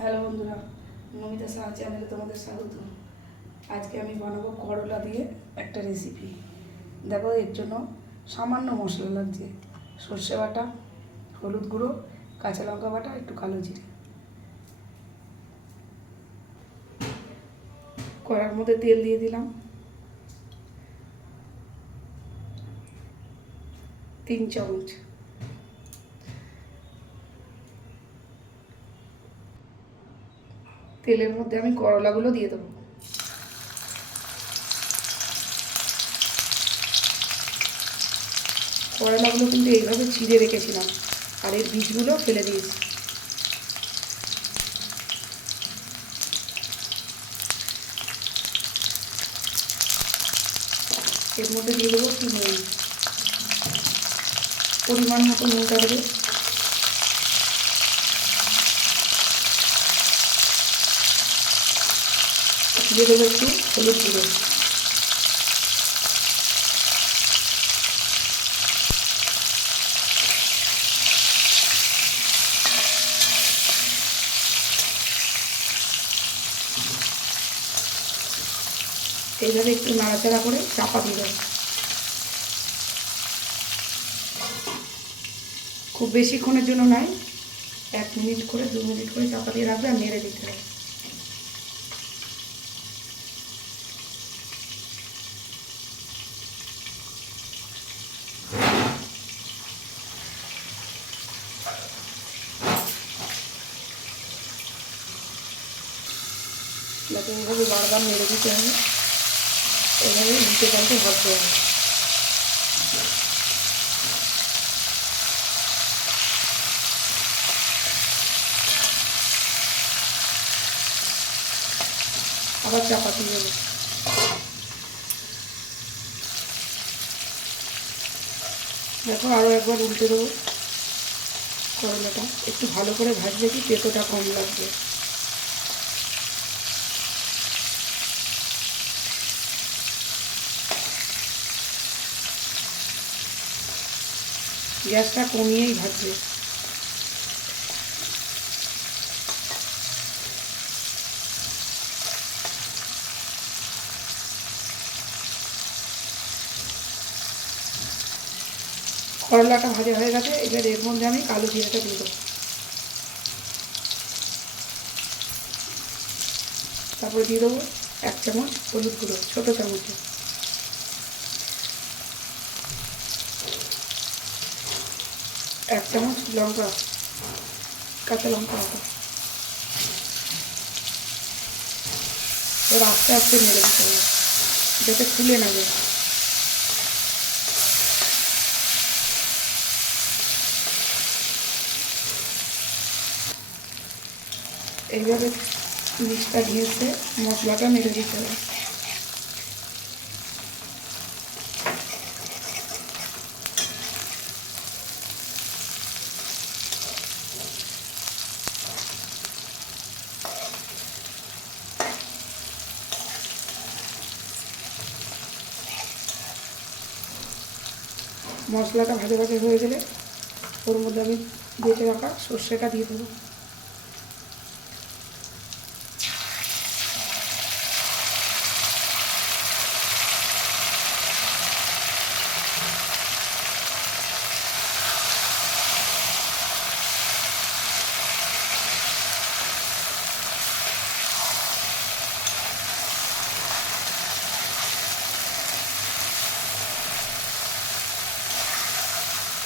Hello বন্ধুরা, নমিতা সাহা চ্যানেলে তোমাদের স্বাগত। আজকে আমি বানাবো করলা দিয়ে একটা রেসিপি। দেখো, এর জন্য সামান্য মশলা লাগছে: সর্ষে বাটা, হলুদ গুঁড়ো, কাঁচা লঙ্কা বাটা, একটু কালো জিরে। কড়ার মধ্যে তেল দিয়ে দিলাম 3 চামচ। তেলের মধ্যে আমি করলাগুলো দিয়ে দেবো। করলাগুলো কিন্তু এইভাবে ছিঁড়ে রেখেছিলাম, আর এর বীজগুলো ফেলে দিয়েছি। এর মধ্যে দিয়ে দেবো একটু নুন, পরিমাণ মতো নুনটা দেবে। দিয়ে দেবো একটু হলুদ গুঁড়ো। এইভাবে একটু নাড়াচাড়া করে চাপা দিয়ে দেবো। খুব বেশিক্ষণের জন্য নয়, 1 মিনিট করে 2 মিনিট করে চাপা দিয়ে রাখবে আর নেড়ে দিতে হবে। যাতে এইভাবে বারবার নেড়ে দিতে হবে, এইভাবে উল্টে পাল্টে ভাজতে হবে। আবার চাপা দিয়ে দেবো। দেখো, আরও একবার উল্টে দেবো। করলাটা একটু ভালো করে ভাজলে কি তেতোটা কম লাগবে। গ্যাসটা কমিয়েই ভাজবে। করলাটা ভাজা হয়ে গেছে, এবার এর মধ্যে আমি কালো জিরেটা দিয়ে দেবো। তারপরে দিয়ে দেবো 1 চামচ হলুদ গুঁড়ো, ছোটো চামচে। 1 চামচ লঙ্কা, কাঁচা লঙ্কা আদা। এবার আস্তে আস্তে নেড়ে দিতে হবে যাতে খুলে না যায়। এইভাবে নিচটা ঘিয়েছে মশলাটা নেড়ে দিতে হবে। মশলাটা ভাজা ভাজা হয়ে গেলে ওর মধ্যে আমি বেটে রাখা সর্ষেটা দিয়ে দেবো।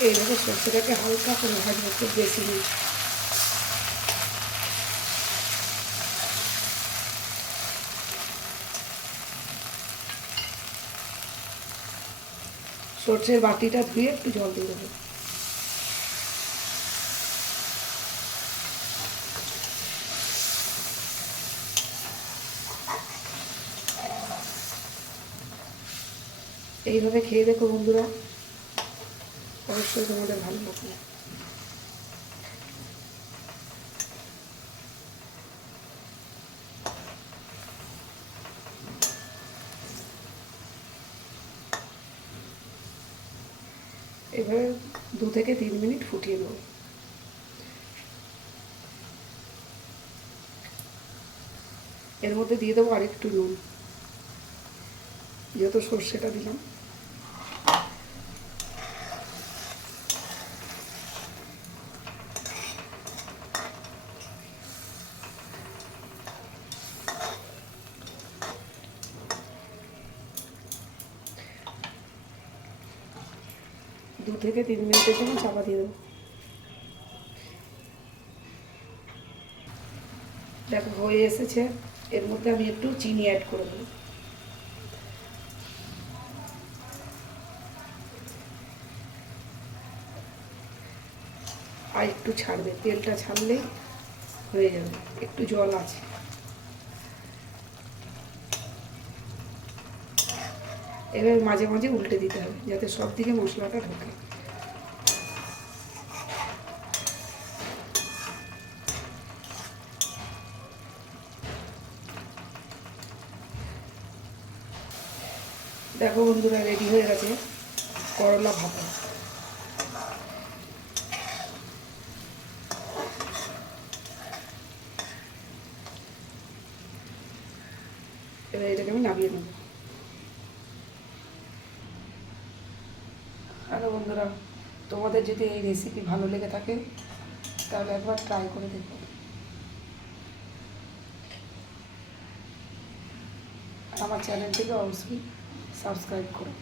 এইভাবে সর্ষেটাকে হালকা করে ভাজবো, খুব বেশি নেই। সর্ষের বাটিটা ধুয়ে একটু জল দিয়ে দেবো। এইভাবে খেয়ে দেখো বন্ধুরা, অবশ্যই তোমাদের ভালো লাগবে। এভাবে 2 থেকে 3 মিনিট ফুটিয়ে নেব। এর মধ্যে দিয়ে দেবো আরেকটু নুন, যেহেতু সর্ষেটা দিলাম। দু থেকে 3 মিনিটের জন্য চাপা দিয়ে দেবো। দেখো হয়ে এসেছে। এর মধ্যে আমি একটু চিনি অ্যাড করে দেবো। আর একটু ছাড়বে, তেলটা ছাড়লেই হয়ে যাবে, একটু জল আছে। এবার মাঝে মাঝে উল্টে দিতে হবে যাতে সব দিকে মশলাটা ঢোকে। দেখো বন্ধুরা, রেডি হয়ে গেছে করলা ভাপা। এবার এটাকে আমি নামিয়ে নেব। হ্যালো বন্ধুরা, তোমাদের যদি এই রেসিপি ভালো লেগে থাকে তাহলে একবার ট্রাই করে দেখো। আর আমার চ্যানেলটিকে অবশ্যই সাবস্ক্রাইব করো।